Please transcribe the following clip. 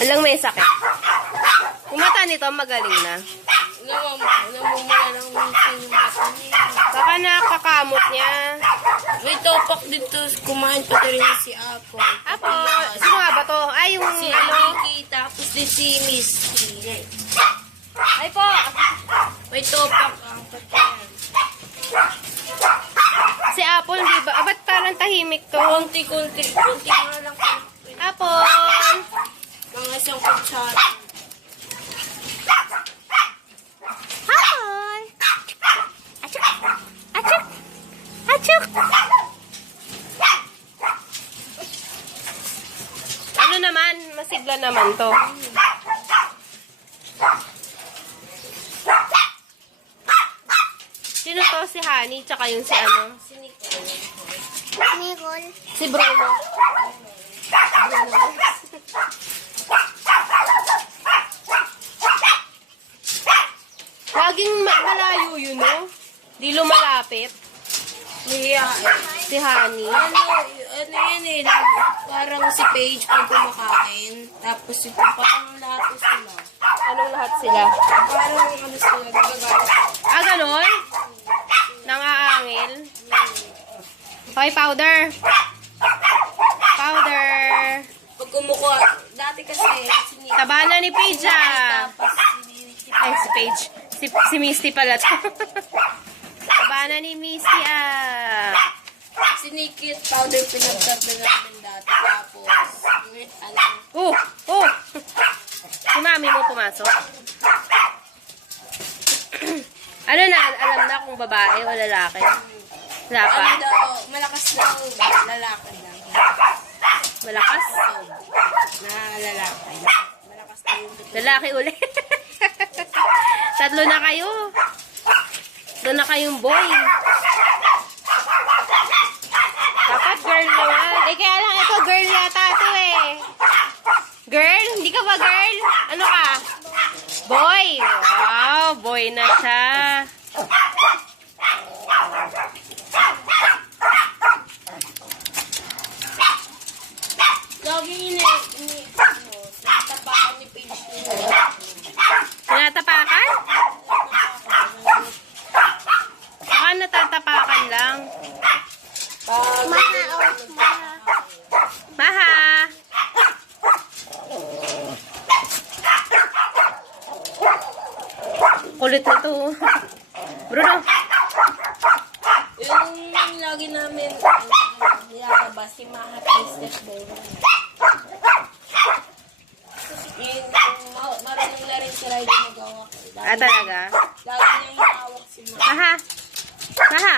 Alang may sakit. Yung mata nito, magaling na. Namumula lang minsan yung mata niya. Baka nakakamot niya. May topak dito. Kumain pa rin si Apo. Apo, sino nga ba to? Ay, yung Si ano. Vicky, tapos din si Misty. Ay po. May topak ang patayan. Si Apple, di ba? Ba't parang tahimik to? Konti nga lang. Apple. Mga isang kutsara. Apple. Achuk. Achuk. Achuk. Ano naman? Masigla naman to. Sino to? Si Honey, tsaka yung si ano? Si Nicole. Nicole. Si Bruno. Laging malayo yun, no? Di lumalapit. Hiya. Si Honey. Ano yan eh. Parang si Paige pag kumakain. Tapos ito parang lahat sila. Anong lahat sila? Parang ano sila. Gagagawa. Ah, ganon? Nangaangil. Okay, powder. Powder. Pag kumukuha. Dati kasi sinita. Taba na ni Paige, ah. Tapos hindi. Ay, si Paige. Si Misty pala to. Taba na ni Misty, ah. Sinikit powder pinagkata namin dati. Tapos, ano, Oh! Oh! Si mami mo pumasok. Ano na? Alam na kung babae o lalaki? Wala pa? ano daw, malakas daw lalaki daw. Malakas? Na lalaki. Malakas daw yung Lalaki ulit. Tatlo na kayo. Doon na kayong boy. Dapat girl naman. Eh, kaya lang ito, girl yata ito eh. Girl? Hindi ka ba girl? Ano ka? Boy. Wow, boy na siya. lagi natapakan ni Paige nila. Tinatapakan? Baka natatapakan lang. Maha, oh, maha. Maha! Kulit na to. Bruno. Yung lagi namin nilalabas si Maha basketball. Yung marunong na rin sila yung magawa ko. Ah, talaga? Lagi niya hawak si Maha. Maha! Maha!